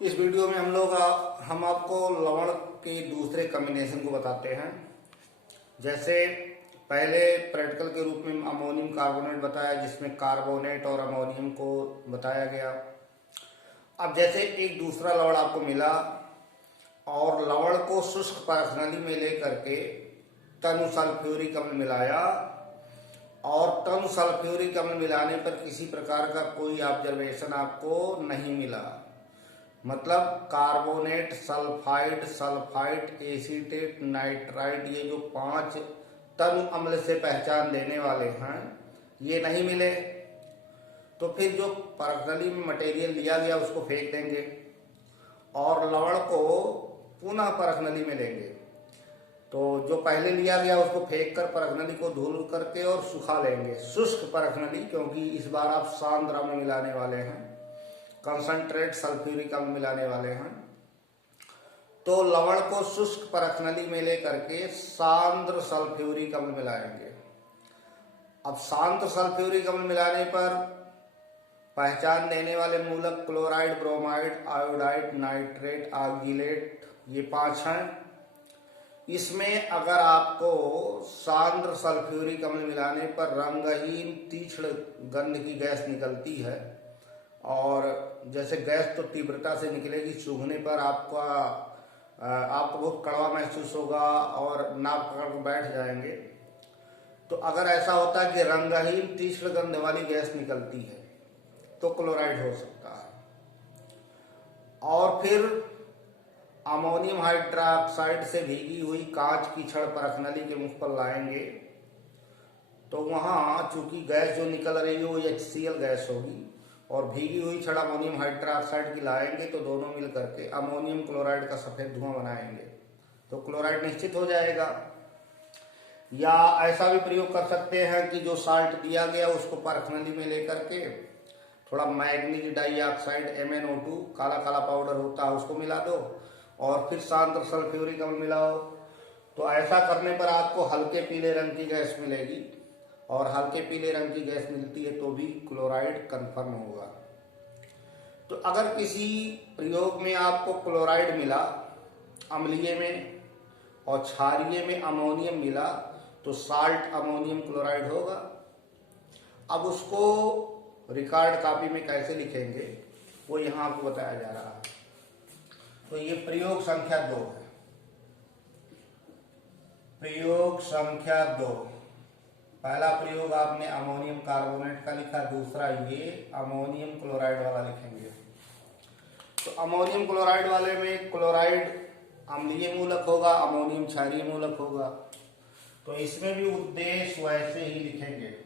इस वीडियो में हम आपको लवण के दूसरे कॉम्बिनेशन को बताते हैं। जैसे पहले प्रैक्टिकल के रूप में अमोनियम कार्बोनेट बताया, जिसमें कार्बोनेट और अमोनियम को बताया गया। अब जैसे एक दूसरा लवण आपको मिला और लवण को शुष्क परखनली में लेकर के तनु सल्फ्यूरिक अम्ल मिलाया, और तनु सल्फ्यूरिक अम्ल मिलाने पर किसी प्रकार का कोई ऑब्जर्वेशन आपको नहीं मिला। मतलब carbonate, sulphide, sulphide, acetate, nitride, ये जो 5 तनु अम्ल से पहचान देने वाले हैं, ये नहीं मिले। तो फिर जो परखनली में मटेरियल लिया गया उसको फेंक देंगे और लवण को पुनः परखनली में लेंगे। तो जो पहले लिया गया उसको फेंक कर परखनली को धुल करके और सुखा लेंगे, शुष्क परखनली, क्योंकि इस बार आप सांद्र अम्ल मिलाने वाले हैं, कंसंट्रेट सल्फ्यूरिक अम्ल मिलाने वाले हैं। तो लवण को शुष्क परखनली में लेकर के सांद्र सल्फ्यूरिक अम्ल मिलाएंगे। अब सांद्र सल्फ्यूरिक अम्ल मिलाने पर पहचान देने वाले मूलक chloride, bromide, iodide, nitrate, oxalate, ये 5 हैं। इसमें अगर आपको सांद्र सल्फ्यूरिक अम्ल मिलाने पर रंगहीन तीक्ष्ण गंध की गैस निकलती है, और जैसे गैस तो तीव्रता से निकलेगी, सूंघने पर आपको बहुत कड़वा महसूस होगा और नाक पकड़ कर बैठ जाएंगे। तो अगर ऐसा होता है कि रंगहीन तीक्ष्ण गंध वाली गैस निकलती है तो क्लोराइड हो सकता है। और फिर अमोनियम हाइड्रोक्साइड से भीगी हुई कांच की छड़ परखनली के मुख पर लाएंगे, तो वहां चूंकि गैस जो निकल रही है वो HCl गैस होगी, और भीगी हुई छड़ अमोनियम हाइड्रोक्साइड की लाएंगे तो दोनों मिल करके अमोनियम क्लोराइड का सफेद धुआं बनाएंगे, तो क्लोराइड निश्चित हो जाएगा। या ऐसा भी प्रयोग कर सकते हैं कि जो साल्ट दिया गया उसको परखनली में लेकर के थोड़ा मैग्नीज डाइऑक्साइड MnO2 काला काला पाउडर होता है उसको मिला दो, और फिर सांद्र सल्फ्यूरिक अम्ल मिलाओ। तो ऐसा करने पर आपको हल्के पीले रंग की गैस मिलेगी, और हल्के पीले रंग की गैस मिलती है तो भी क्लोराइड कंफर्म होगा। तो अगर किसी प्रयोग में आपको क्लोराइड मिला अम्लीय में और क्षारीय में अमोनियम मिला, तो साल्ट अमोनियम क्लोराइड होगा। अब उसको रिकॉर्ड कॉपी में कैसे लिखेंगे वो यहाँ आपको बताया जा रहा है। तो ये प्रयोग संख्या 2 है। प्रयोग संख्या 2, पहला प्रयोग आपने अमोनियम कार्बोनेट का लिखा, दूसरा ये अमोनियम क्लोराइड वाला लिखेंगे। तो अमोनियम क्लोराइड वाले में क्लोराइड अम्लीय मूलक होगा, अमोनियम क्षारीय मूलक होगा। तो इसमें भी उद्देश्य वैसे ही लिखेंगे,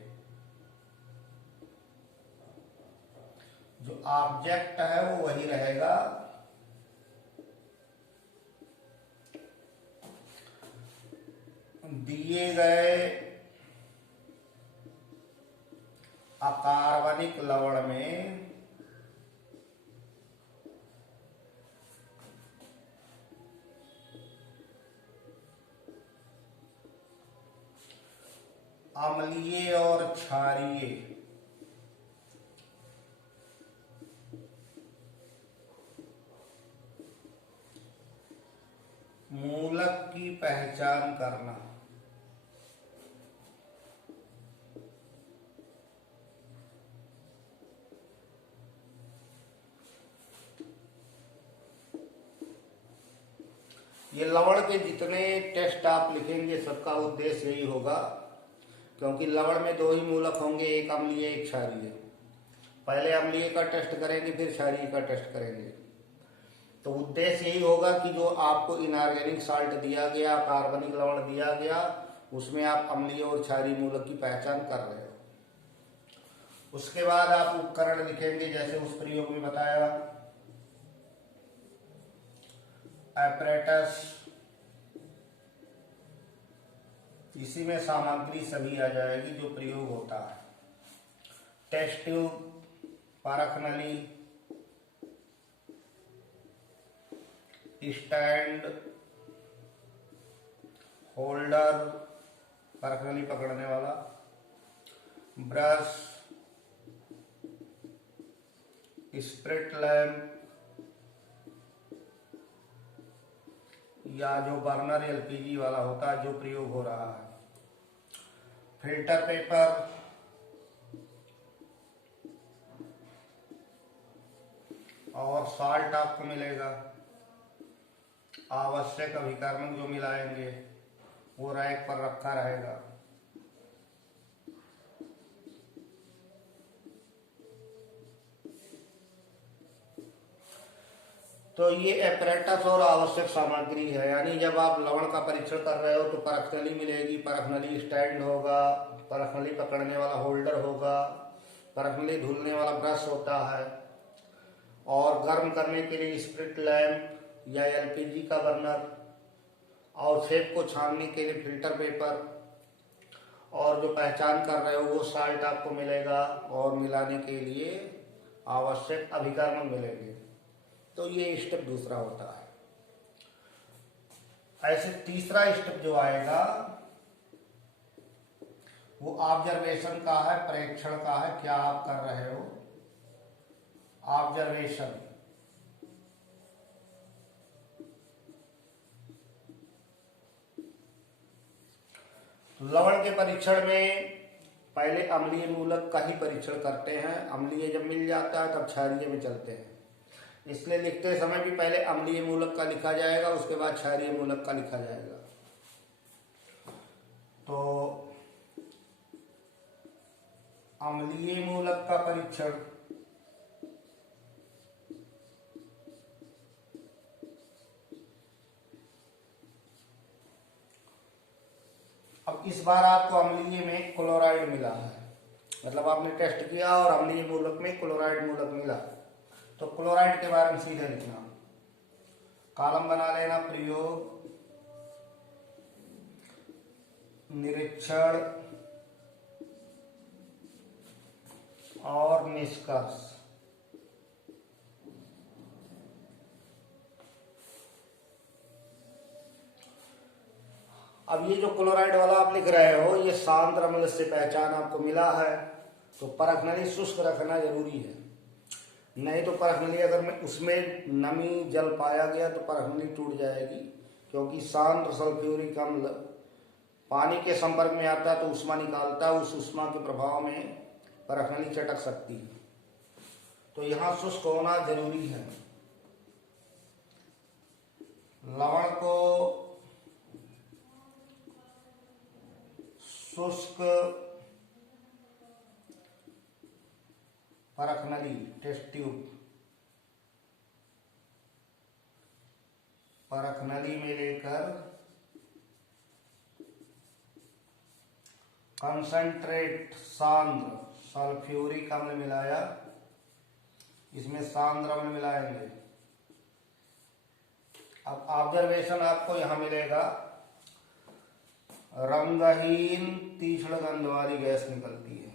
जो ऑब्जेक्ट है वो वही रहेगा। दिए गए अकार्बनिक लवण में अम्लीय और क्षारीय मूलक की पहचान करना। ये लवण के जितने टेस्ट आप लिखेंगे सबका उद्देश्य यही होगा, क्योंकि लवण में 2 ही मूलक होंगे, एक अम्लीय एक क्षारीय। पहले अम्लीय का टेस्ट करेंगे फिर क्षारीय का टेस्ट करेंगे। तो उद्देश्य यही होगा कि जो आपको इनऑर्गेनिक साल्ट दिया गया, कार्बनिक लवण दिया गया, उसमें आप अम्लीय और क्षारीय मूलक की पहचान कर रहे हो। उसके बाद आप उपकरण लिखेंगे, जैसे उस प्रयोग में बताया, एपरेटस, इसी में सामग्री सभी आ जाएगी जो प्रयोग होता है। टेस्ट ट्यूब, परखनली, स्टैंड, होल्डर, परखनली पकड़ने वाला, ब्रश, स्प्रिट लैंप, या जो बर्नर एलपीजी वाला होता है जो प्रयोग हो रहा है। फिल्टर पेपर और साल्ट आपको मिलेगा। आवश्यक अभिकर्मक जो मिलाएंगे वो रैक पर रखा रहेगा। तो ये एपरेटस और आवश्यक सामग्री है, यानी जब आप लवण का परीक्षण कर रहे हो तो परखनली मिलेगी, परखनली स्टैंड होगा, परखनली पकड़ने वाला होल्डर होगा, परखनली धुलने वाला ब्रश होता है, और गर्म करने के लिए स्प्रिट लैंप या एलपीजी का बर्नर, और सेब को छानने के लिए फिल्टर पेपर, और जो पहचान कर रहे हो वो साल्ट आपको मिलेगा, और मिलाने के लिए आवश्यक अभिकर्मक मिलेंगे। तो ये स्टेप दूसरा होता है। ऐसे तीसरा स्टेप जो आएगा वो ऑब्जर्वेशन का है, प्रेक्षण का है। क्या आप कर रहे हो? ऑब्जर्वेशन। लवण के परीक्षण में पहले अम्लीय मूलक का ही परीक्षण करते हैं। अम्लीय जब मिल जाता है तब क्षारीय में चलते हैं। इसलिए लिखते समय भी पहले अम्लीय मूलक का लिखा जाएगा, उसके बाद क्षारीय मूलक का लिखा जाएगा। तो अम्लीय मूलक का परीक्षण, अब इस बार आपको अम्लीय में क्लोराइड मिला है, मतलब आपने टेस्ट किया और अम्लीय मूलक में क्लोराइड मूलक मिला, तो क्लोराइड के बारे में सीधे लिखना, कॉलम बना लेना। प्रयोग, निरीक्षण और निष्कर्ष। अब ये जो क्लोराइड वाला आप लिख रहे हो, ये सांद्र अम्ल से पहचान आपको मिला है, तो परखनली शुष्क रखना जरूरी है। नहीं तो परखनली अगर उसमें नमी जल पाया गया तो परखनली टूट जाएगी, क्योंकि सांद्र सल्फ्यूरिक अम्ल पानी के संपर्क में आता है तो ऊष्मा निकालता है, उस ऊष्मा के प्रभाव में परखनली चटक सकती है। तो यहाँ शुष्क होना जरूरी है। लवण को शुष्क परखनली, टेस्ट ट्यूब, परखनली में लेकर कंसंट्रेट सांद्र सल्फ्यूरिक अम्ल मिलाया, इसमें सांद्र अम्ल मिलाएंगे। अब ऑब्जर्वेशन आपको यहां मिलेगा, रंगहीन तीक्ष्ण गंध वाली गैस निकलती है।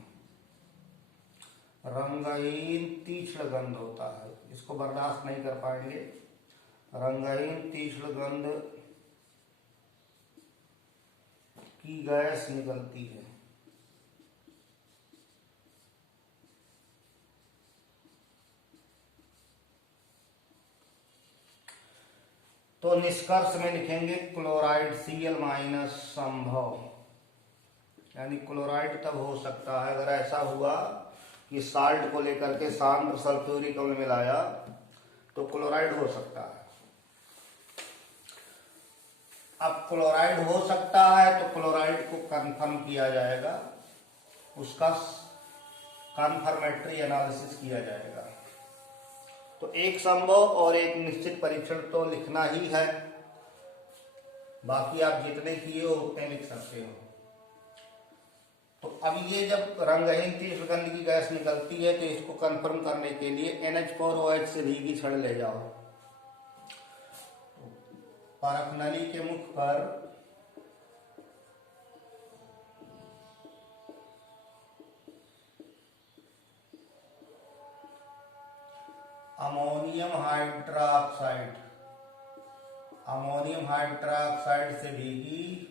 रंगहीन तीक्ष्ण गंध होता है, इसको बर्दाश्त नहीं कर पाएंगे। रंगहीन तीक्ष्ण गंध की गैस निकलती है। तो निष्कर्ष में लिखेंगे क्लोराइड Cl- संभव, यानी क्लोराइड तब हो सकता है अगर ऐसा हुआ कि साल्ट को लेकर के सांद्र सल्फ्यूरिक अम्ल मिलाया तो क्लोराइड हो सकता है। अब क्लोराइड हो सकता है तो क्लोराइड को कंफर्म किया जाएगा, उसका कंफर्मेटरी एनालिसिस किया जाएगा। तो एक संभव और एक निश्चित परीक्षण तो लिखना ही है, बाकी आप जितने किए हो उतने लिख सकते हो। तो अब ये जब रंगहीन तीक्ष्ण गंध की गैस निकलती है तो इसको कंफर्म करने के लिए NH4OH से भीगी छड़ ले जाओ। परखनली के मुख पर अमोनियम हाइड्रोक्साइड से भीगी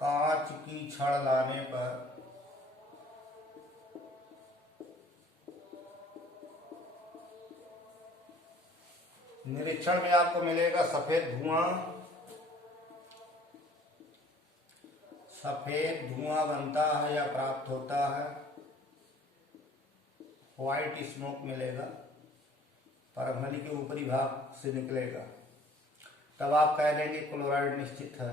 कांच की छड़ लाने पर निरीक्षण में आपको मिलेगा सफेद धुआं बनता है या प्राप्त होता है, व्हाइट स्मोक मिलेगा, परभणी के ऊपरी भाग से निकलेगा, तब आप कह देंगे क्लोराइड निश्चित है।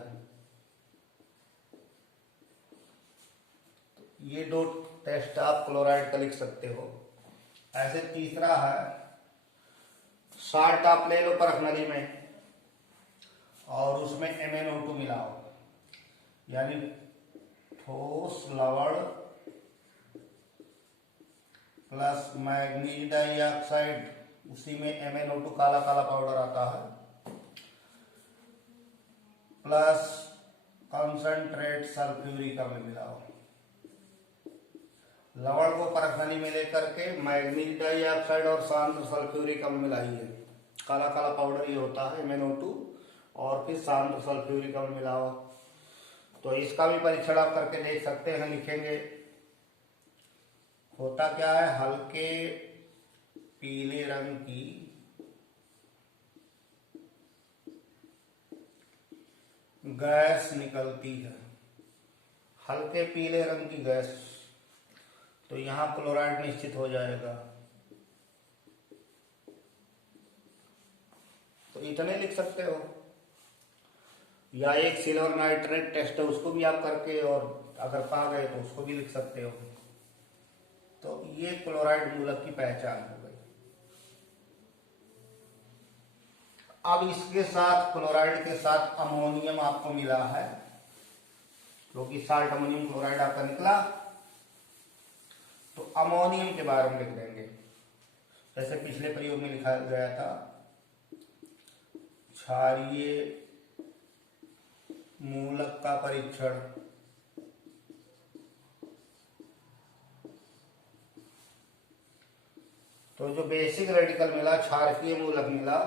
ये दो टेस्ट आप क्लोराइड का लिख सकते हो। ऐसे तीसरा है, साल्ट आप ले लो परखनली में और उसमें MnO2 मिलाओ, यानी ठोस लवण प्लस मैग्नीज डाइऑक्साइड, उसी में MnO2 काला काला पाउडर आता है, प्लस कंसंट्रेट सल्फ्यूरिक अम्ल मिलाओ। लवण को परखनली में लेकर के मैग्नीज डाइऑक्साइड और शांत सल्फ्यूरिक अम्ल मिलाइए, काला काला पाउडर ये होता है MnO2, और फिर शांत सल्फ्यूरिक अम्ल मिलाओ। तो इसका भी परीक्षण आप करके देख सकते हैं, लिखेंगे। होता क्या है, हल्के पीले रंग की गैस निकलती है, हल्के पीले रंग की गैस, तो यहां क्लोराइड निश्चित हो जाएगा। तो इतने लिख सकते हो, या एक सिल्वर नाइट्रेट टेस्ट है, उसको भी आप करके और अगर पा गए तो उसको भी लिख सकते हो। तो ये क्लोराइड मूलक की पहचान हो गई। अब इसके साथ, क्लोराइड के साथ अमोनियम आपको मिला है, क्योंकि साल्ट अमोनियम क्लोराइड आपका निकला, तो अमोनियम के बारे में लिख देंगे। जैसे पिछले प्रयोग में लिखा गया था, क्षारीय मूलक का परीक्षण। तो जो बेसिक रेडिकल मिला, क्षारकीय मूलक मिला,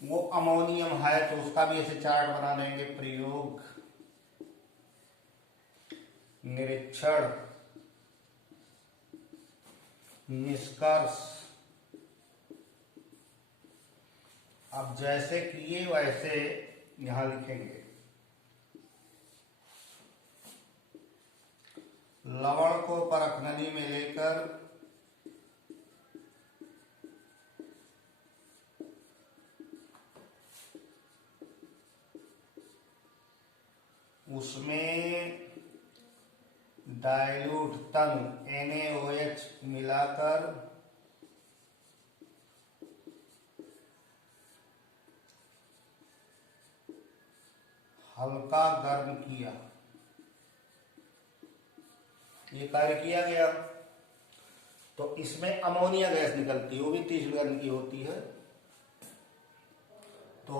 वो अमोनियम है, तो उसका भी ऐसे चार्ट बना देंगे। प्रयोग, निरीक्षण, निष्कर्ष। अब जैसे किए वैसे यहां लिखेंगे। लवण को परखनली में लेकर उसमें डाइल्यूट तंग NaOH मिलाकर हल्का गर्म किया, ये कार्य किया गया। तो इसमें अमोनिया गैस निकलती है, वो भी तीक्ष्ण गंध की होती है। तो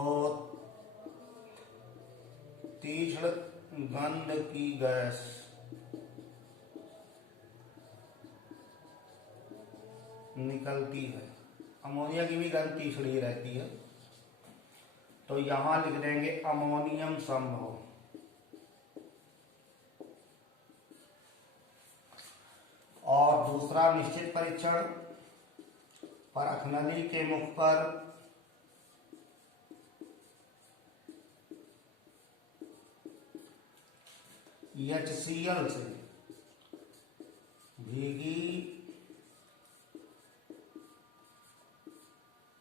तीक्ष्ण गंध की गैस निकलती है, अमोनिया की भी गंध तीक्ष्ण ही रहती है। तो यहां लिख देंगे अमोनियम संभव। और दूसरा निश्चित परीक्षण, परखनली के मुख पर HCl से भीगी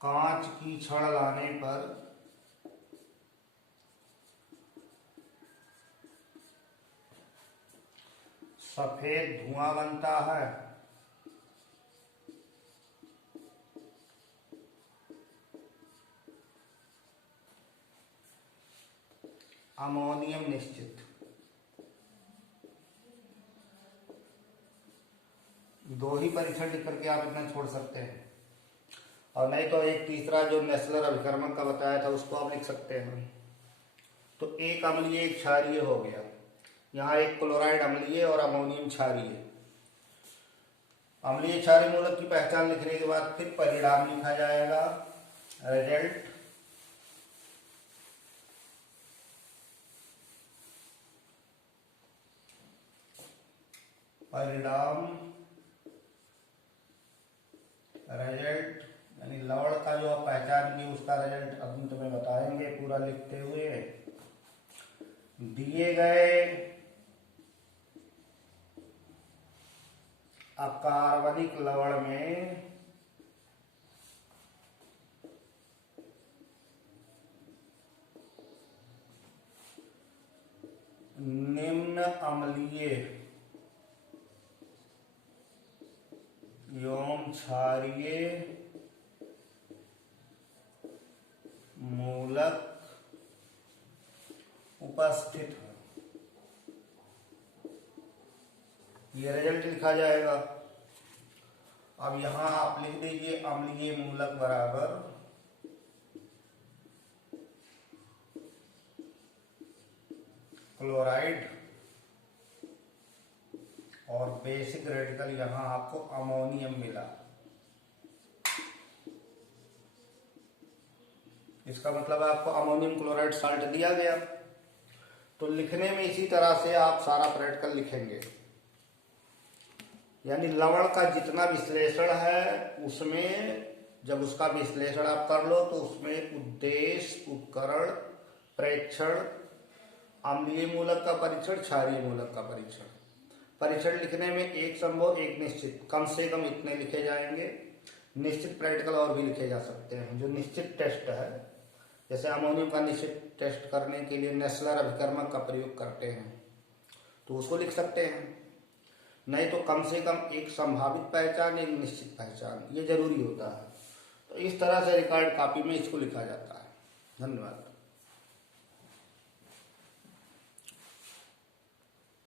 कांच की छड़ लाने पर सफेद धुआं बनता है, अमोनियम निश्चित। दो ही परीक्षण लिख करके आप इतना छोड़ सकते हैं, और नहीं तो एक तीसरा जो नेस्लर अभिकर्मक का बताया था उसको आप लिख सकते हैं। तो एक अम्लीय एक क्षारीय हो गया, यहाँ एक क्लोराइड अम्लीय और अमोनियम क्षारीय। अम्लीय क्षारीय मूलक की पहचान लिखने के बाद फिर परिणाम लिखा जाएगा, रिजल्ट। परिणाम, रिजल्ट यानी लवण का जो आप पहचानेंगे उसका रिजल्ट हम तुम्हें बताएंगे पूरा लिखते हुए। दिए गए अकार्बनिक लवण में निम्न अम्लीय एवं क्षारीय मूलक उपस्थित है। ये रिजल्ट लिखा जाएगा। अब यहां आप लिख दीजिए अम्लीय मूलक बराबर क्लोराइड और बेसिक रेडिकल यहां आपको अमोनियम मिला। इसका मतलब आपको अमोनियम क्लोराइड साल्ट दिया गया। तो लिखने में इसी तरह से आप सारा प्रैक्टिकल लिखेंगे। यानी लवण का जितना विश्लेषण है उसमें जब उसका विश्लेषण आप कर लो तो उसमें उद्देश्य, उपकरण, प्रेक्षण, अम्लीय मूलक का परीक्षण, क्षारीय मूलक का परीक्षण। परीक्षण लिखने में एक संभव एक निश्चित, कम से कम इतने लिखे जाएंगे। निश्चित प्रैक्टिकल और भी लिखे जा सकते हैं। जो निश्चित टेस्ट है, जैसे अमोनियम का निश्चित टेस्ट करने के लिए नेस्लर अभिकर्मक का प्रयोग करते हैं तो उसको लिख सकते हैं। नहीं तो कम से कम एक संभावित पहचान, एक निश्चित पहचान, ये जरूरी होता है। तो इस तरह से रिकॉर्ड कॉपी में इसको लिखा जाता है। धन्यवाद।